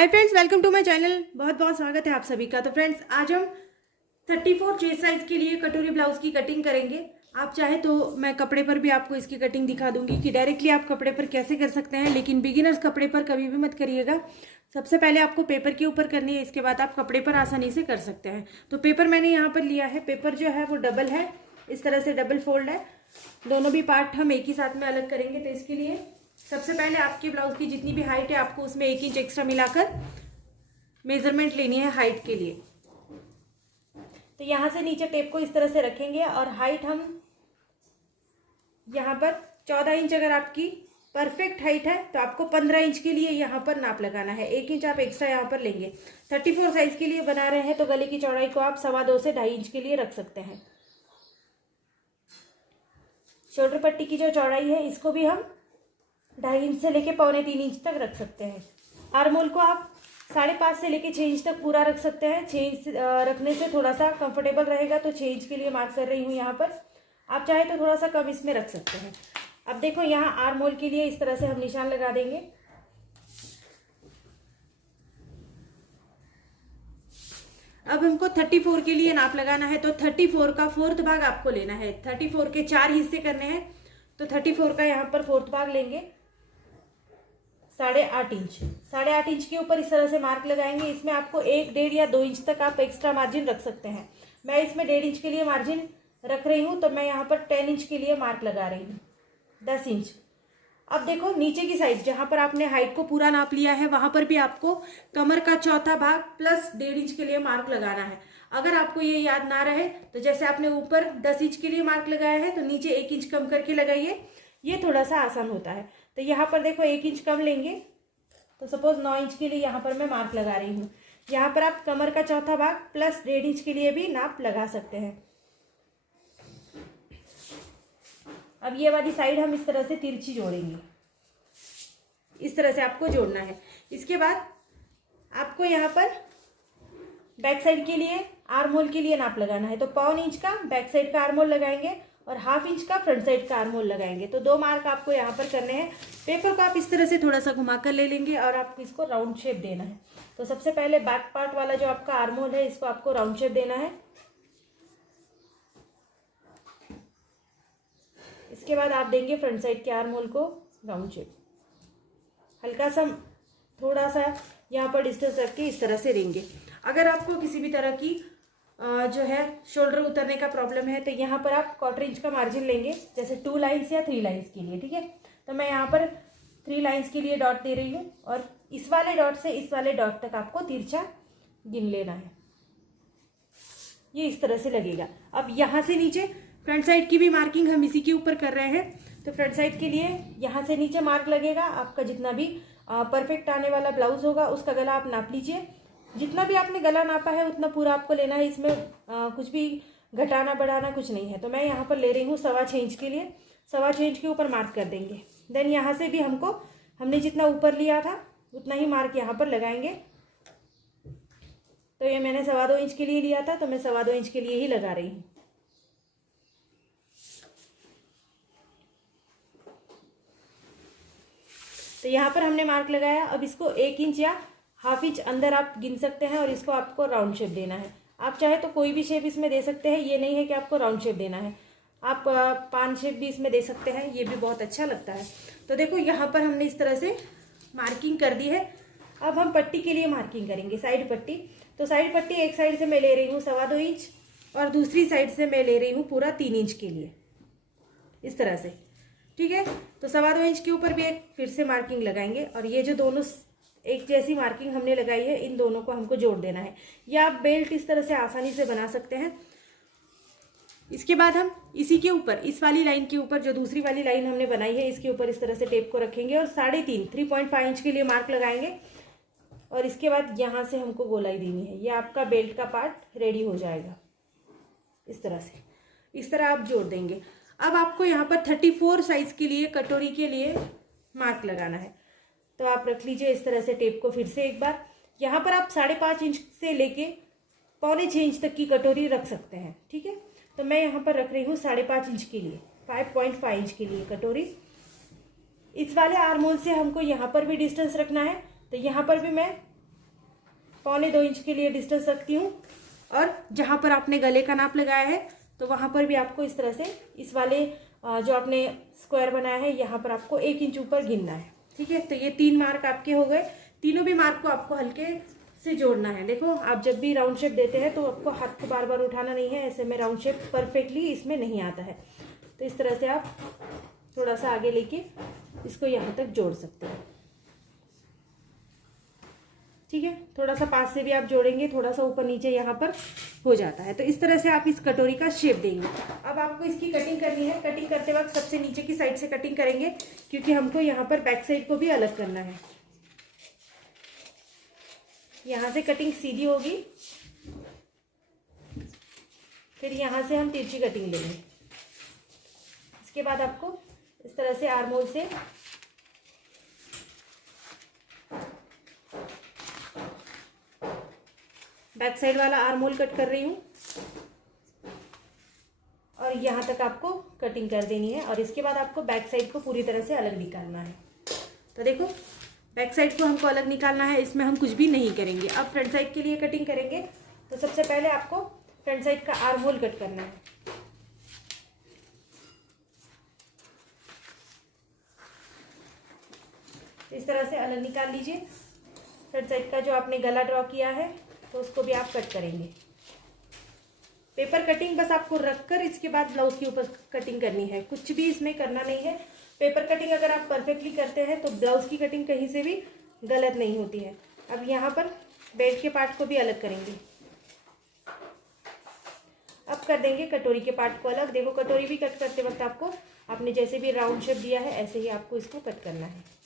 Hi friends, welcome to my channel. बहुत बहुत स्वागत है आप सभी का। तो फ्रेंड्स, आज हम 34 चेस्ट साइज के लिए कटोरी ब्लाउज की कटिंग करेंगे। आप चाहे तो मैं कपड़े पर भी आपको इसकी कटिंग दिखा दूंगी कि डायरेक्टली आप कपड़े पर कैसे कर सकते हैं, लेकिन बिगिनर्स कपड़े पर कभी भी मत करिएगा। सबसे पहले आपको पेपर के ऊपर करनी है, इसके बाद आप कपड़े पर आसानी से कर सकते हैं। तो पेपर मैंने यहाँ पर लिया है। पेपर जो है वो डबल है, इस तरह से डबल फोल्ड है। दोनों भी पार्ट हम एक ही साथ में अलग करेंगे। तो इसके लिए सबसे पहले आपके ब्लाउज की जितनी भी हाइट है, आपको उसमें 1 इंच एक्स्ट्रा मिलाकर मेजरमेंट लेनी है हाइट के लिए। तो यहाँ से नीचे टेप को इस तरह से रखेंगे और हाइट हम यहाँ पर 14 इंच अगर आपकी परफेक्ट हाइट है तो आपको 15 इंच के लिए यहाँ पर नाप लगाना है। 1 इंच आप एक्स्ट्रा यहाँ पर लेंगे। 34 साइज के लिए बना रहे हैं तो गले की चौड़ाई को आप 2.25 से 2.5 इंच के लिए रख सकते हैं। शोल्डर पट्टी की जो चौड़ाई है इसको भी हम 2.5 इंच से लेके 2.25-3 इंच तक रख सकते हैं। आर्मोल को आप 5.5 से लेके 6 इंच तक पूरा रख सकते हैं। 6 इंच रखने से थोड़ा सा कंफर्टेबल रहेगा, तो 6 इंच के लिए मार्क कर रही हूँ यहाँ पर। आप चाहे तो थोड़ा सा कम इसमें रख सकते हैं। अब देखो, यहाँ आर्मोल के लिए इस तरह से हम निशान लगा देंगे। अब हमको 34 के लिए नाप लगाना है, तो 34 का 4th भाग आपको लेना है। 34 के 4 हिस्से करने हैं, तो 34 का यहाँ पर 4th भाग लेंगे 8.5 इंच। 8.5 इंच के ऊपर इस तरह से मार्क लगाएंगे। इसमें आपको 1, 1.5 या 2 इंच तक आप एक्स्ट्रा मार्जिन रख सकते हैं। मैं इसमें 1.5 इंच के लिए मार्जिन रख रही हूँ, तो मैं यहाँ पर 10 इंच के लिए मार्क लगा रही हूँ, 10 इंच। अब देखो, नीचे की साइड जहाँ पर आपने हाइट को पूरा नाप लिया है, वहां पर भी आपको कमर का 4था भाग प्लस 1.5 इंच के लिए मार्क लगाना है। अगर आपको ये याद ना रहे तो जैसे आपने ऊपर 10 इंच के लिए मार्क लगाया है, तो नीचे 1 इंच कम करके लगाइए। ये थोड़ा सा आसान होता है। तो यहाँ पर देखो 1 इंच कम लेंगे, तो सपोज 9 इंच के लिए यहाँ पर मैं मार्क लगा रही हूँ। यहाँ पर आप कमर का 4था भाग प्लस 1.5 इंच के लिए भी नाप लगा सकते हैं। अब ये वाली साइड हम इस तरह से तिरछी जोड़ेंगे। इस तरह से आपको जोड़ना है। इसके बाद आपको यहाँ पर बैक साइड के लिए आर्महोल के लिए नाप लगाना है। तो 1.25 इंच का बैक साइड का आर्महोल लगाएंगे और 1/2 इंच का फ्रंट साइड का आर्महोल लगाएंगे। तो 2 मार्क आपको यहाँ पर करने हैं। पेपर को आप इस तरह से थोड़ा सा घुमाकर ले लेंगे और आपको इसको राउंड शेप देना है। तो सबसे पहले बैक पार्ट वाला जो आपका आर्महोल है, इसको आपको राउंड शेप देना है। इसके बाद आप देंगे फ्रंट साइड के आर्महोल को राउंड शेप। हल्का सा थोड़ा सा यहाँ पर डिस्टेंस रख के इस तरह से देंगे। अगर आपको किसी भी तरह की जो है शोल्डर उतरने का प्रॉब्लम है, तो यहाँ पर आप 1/4 इंच का मार्जिन लेंगे, जैसे 2 लाइन्स या 3 लाइन्स के लिए। ठीक है, तो मैं यहाँ पर 3 लाइन्स के लिए डॉट दे रही हूँ और इस वाले डॉट से इस वाले डॉट तक आपको तिरछा गिन लेना है। ये इस तरह से लगेगा। अब यहाँ से नीचे फ्रंट साइड की भी मार्किंग हम इसी के ऊपर कर रहे हैं। तो फ्रंट साइड के लिए यहाँ से नीचे मार्क लगेगा। आपका जितना भी परफेक्ट आने वाला ब्लाउज होगा उसका गला आप नाप लीजिए। जितना भी आपने गला नापा है उतना पूरा आपको लेना है। इसमें कुछ भी घटाना बढ़ाना कुछ नहीं है। तो मैं यहाँ पर ले रही हूँ 6.25 इंच के लिए। 6.25 इंच के ऊपर मार्क कर देंगे। देन यहाँ से भी हमने जितना ऊपर लिया था उतना ही मार्क यहाँ पर लगाएंगे। तो ये मैंने 2.25 इंच के लिए लिया था, तो मैं 2.25 इंच के लिए ही लगा रही हूँ। तो यहाँ पर हमने मार्क लगाया। अब इसको 1 इंच या 1/2 इंच अंदर आप गिन सकते हैं और इसको आपको राउंड शेप देना है। आप चाहे तो कोई भी शेप इसमें दे सकते हैं, ये नहीं है कि आपको राउंड शेप देना है। आप 5 शेप भी इसमें दे सकते हैं, ये भी बहुत अच्छा लगता है। तो देखो, यहाँ पर हमने इस तरह से मार्किंग कर दी है। अब हम पट्टी के लिए मार्किंग करेंगे, साइड पट्टी। तो साइड पट्टी एक साइड से मैं ले रही हूँ 2.25 इंच और दूसरी साइड से मैं ले रही हूँ पूरा 3 इंच के लिए, इस तरह से। ठीक है, तो 2.25 इंच के ऊपर भी एक फिर से मार्किंग लगाएंगे और ये जो दोनों एक जैसी मार्किंग हमने लगाई है, इन दोनों को हमको जोड़ देना है। या आप बेल्ट इस तरह से आसानी से बना सकते हैं। इसके बाद हम इसी के ऊपर, इस वाली लाइन के ऊपर जो दूसरी वाली लाइन हमने बनाई है, इसके ऊपर इस तरह से टेप को रखेंगे और 3.5 इंच के लिए मार्क लगाएंगे। और इसके बाद यहाँ से हमको गोलाई देनी है। ये आपका बेल्ट का पार्ट रेडी हो जाएगा। इस तरह से, इस तरह आप जोड़ देंगे। अब आपको यहाँ पर 34 साइज के लिए कटोरी के लिए मार्क लगाना है। तो आप रख लीजिए इस तरह से टेप को फिर से एक बार। यहाँ पर आप 5.5 इंच से लेके 6.25 इंच तक की कटोरी रख सकते हैं। ठीक है, तो मैं यहाँ पर रख रही हूँ 5.5 इंच के लिए, 5.5 इंच के लिए कटोरी। इस वाले आर्महोल से हमको यहाँ पर भी डिस्टेंस रखना है, तो यहाँ पर भी मैं 1.25 इंच के लिए डिस्टेंस रखती हूँ। और जहाँ पर आपने गले का नाप लगाया है तो वहाँ पर भी आपको इस तरह से इस वाले जो आपने स्क्वायर बनाया है यहाँ पर आपको 1 इंच ऊपर गिनना है। ठीक है, तो ये 3 मार्क आपके हो गए। तीनों भी मार्क को आपको हल्के से जोड़ना है। देखो, आप जब भी राउंड शेप देते हैं तो आपको हाथ को बार बार उठाना नहीं है, ऐसे में राउंड शेप परफेक्टली इसमें नहीं आता है। तो इस तरह से आप थोड़ा सा आगे लेके इसको यहाँ तक जोड़ सकते हैं। ठीक है, थोड़ा सा पास से भी आप जोड़ेंगे, थोड़ा सा ऊपर नीचे यहाँ पर हो जाता है। तो इस तरह से आप इस कटोरी का शेप देंगे। अब आपको इसकी कटिंग करनी है। कटिंग करते वक्त सबसे नीचे की साइड से कटिंग करेंगे, क्योंकि हमको यहाँ पर बैक साइड को भी अलग करना है। यहाँ से कटिंग सीधी होगी, फिर यहाँ से हम तिरछी कटिंग लेंगे। इसके बाद आपको इस तरह से आर्म होल से बैक साइड वाला आर्म होल कट कर रही हूँ और यहाँ तक आपको कटिंग कर देनी है। और इसके बाद आपको बैक साइड को पूरी तरह से अलग निकालना है। तो देखो, बैक साइड को हमको अलग निकालना है, इसमें हम कुछ भी नहीं करेंगे। अब फ्रंट साइड के लिए कटिंग करेंगे। तो सबसे पहले आपको फ्रंट साइड का आर्म होल कट करना है। इस तरह से अलग निकाल लीजिए। फ्रंट साइड का जो आपने गला ड्रॉ किया है तो उसको भी आप कट करेंगे। पेपर कटिंग बस आपको रखकर इसके बाद ब्लाउज के ऊपर कटिंग करनी है, कुछ भी इसमें करना नहीं है। पेपर कटिंग अगर आप परफेक्टली करते हैं तो ब्लाउज की कटिंग कहीं से भी गलत नहीं होती है। अब यहाँ पर बेल्ट के पार्ट को भी अलग करेंगे। अब कर देंगे कटोरी के पार्ट को अलग। देखो, कटोरी भी कट करते वक्त आपको आपने जैसे भी राउंड शेप दिया है ऐसे ही आपको इसको कट करना है।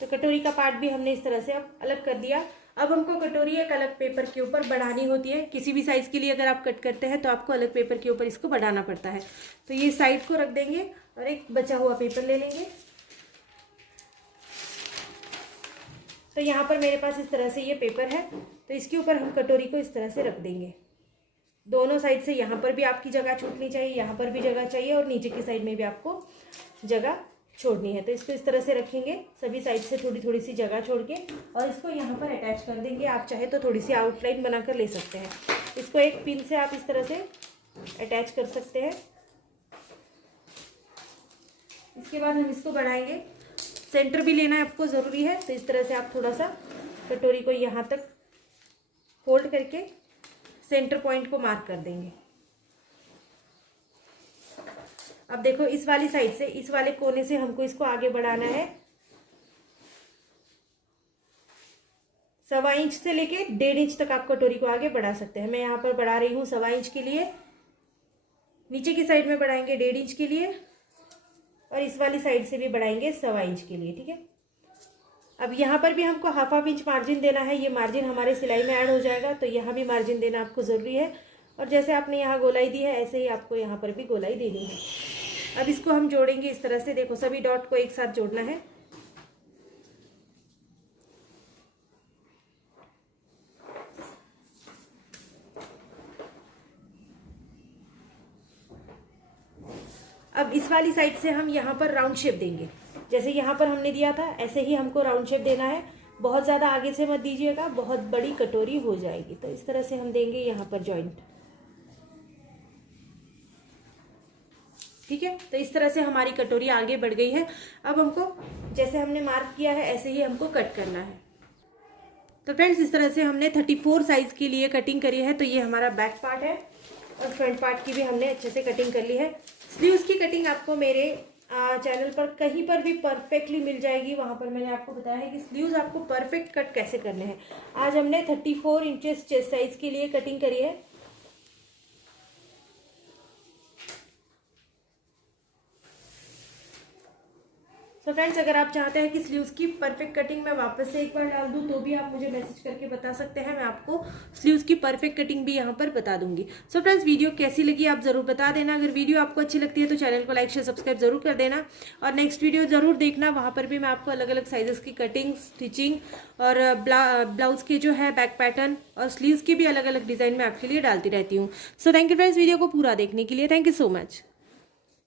तो कटोरी का पार्ट भी हमने इस तरह से अब अलग कर दिया। अब हमको कटोरी एक अलग पेपर के ऊपर बढ़ानी होती है। किसी भी साइज के लिए अगर आप कट करते हैं तो आपको अलग पेपर के ऊपर इसको बढ़ाना पड़ता है। तो ये साइड को रख देंगे और एक बचा हुआ पेपर ले लेंगे। तो यहाँ पर मेरे पास इस तरह से ये पेपर है, तो इसके ऊपर हम कटोरी को इस तरह से रख देंगे। दोनों साइड से यहाँ पर भी आपकी जगह छूटनी चाहिए, यहाँ पर भी जगह चाहिए और नीचे की साइड में भी आपको जगह छोड़नी है। तो इसको इस तरह से रखेंगे, सभी साइड से थोड़ी थोड़ी सी जगह छोड़ के, और इसको यहाँ पर अटैच कर देंगे। आप चाहे तो थोड़ी सी आउटलाइन बनाकर ले सकते हैं। इसको एक पिन से आप इस तरह से अटैच कर सकते हैं। इसके बाद हम इसको बढ़ाएंगे। सेंटर भी लेना है आपको ज़रूरी है। तो इस तरह से आप थोड़ा सा कटोरी को यहाँ तक फोल्ड करके सेंटर पॉइंट को मार्क कर देंगे। अब देखो, इस वाली साइड से, इस वाले कोने से हमको इसको आगे बढ़ाना है। 1.25 इंच से लेके 1.5 इंच तक आप कटोरी को आगे बढ़ा सकते हैं। मैं यहाँ पर बढ़ा रही हूँ 1.25 इंच के लिए। नीचे की साइड में बढ़ाएंगे 1.5 इंच के लिए और इस वाली साइड से भी बढ़ाएंगे 1.25 इंच के लिए। ठीक है, अब यहाँ पर भी हमको 1/2 इंच मार्जिन देना है। ये मार्जिन हमारे सिलाई में ऐड हो जाएगा, तो यहाँ भी मार्जिन देना आपको ज़रूरी है। और जैसे आपने यहाँ गोलाई दी है ऐसे ही आपको यहाँ पर भी गोलाई देनी है। अब इसको हम जोड़ेंगे इस तरह से। देखो, सभी डॉट को एक साथ जोड़ना है। अब इस वाली साइड से हम यहाँ पर राउंड शेप देंगे। जैसे यहाँ पर हमने दिया था ऐसे ही हमको राउंड शेप देना है। बहुत ज़्यादा आगे से मत दीजिएगा, बहुत बड़ी कटोरी हो जाएगी। तो इस तरह से हम देंगे यहाँ पर जॉइंट। ठीक है, तो इस तरह से हमारी कटोरी आगे बढ़ गई है। अब हमको जैसे हमने मार्क किया है ऐसे ही हमको कट करना है। तो फ्रेंड्स, इस तरह से हमने 34 साइज के लिए कटिंग करी है। तो ये हमारा बैक पार्ट है और फ्रंट पार्ट की भी हमने अच्छे से कटिंग कर ली है। स्लीव्स की कटिंग आपको मेरे चैनल पर कहीं पर भी परफेक्टली मिल जाएगी। वहाँ पर मैंने आपको बताया है कि स्लीव्स आपको परफेक्ट कट कैसे करने हैं। आज हमने 34 इंचेस चेस्ट साइज के लिए कटिंग करी है। सो फ्रेंड्स, अगर आप चाहते हैं कि स्लीव्स की परफेक्ट कटिंग मैं वापस से एक बार डाल दूं तो भी आप मुझे मैसेज करके बता सकते हैं, मैं आपको स्लीव्स की परफेक्ट कटिंग भी यहाँ पर बता दूंगी। सो फ्रेंड्स, वीडियो कैसी लगी आप जरूर बता देना। अगर वीडियो आपको अच्छी लगती है तो चैनल को लाइक शेयर सब्सक्राइब जरूर कर देना, और नेक्स्ट वीडियो जरूर देखना, वहाँ पर भी मैं आपको अलग अलग साइजेस की कटिंग, स्टिचिंग और ब्लाउज के जो है बैक पैटर्न और स्लीव्स की भी अलग अलग डिजाइन में आपके लिए डालती रहती हूँ। So thank you friends, video को पूरा देखने के लिए। Thank you so much.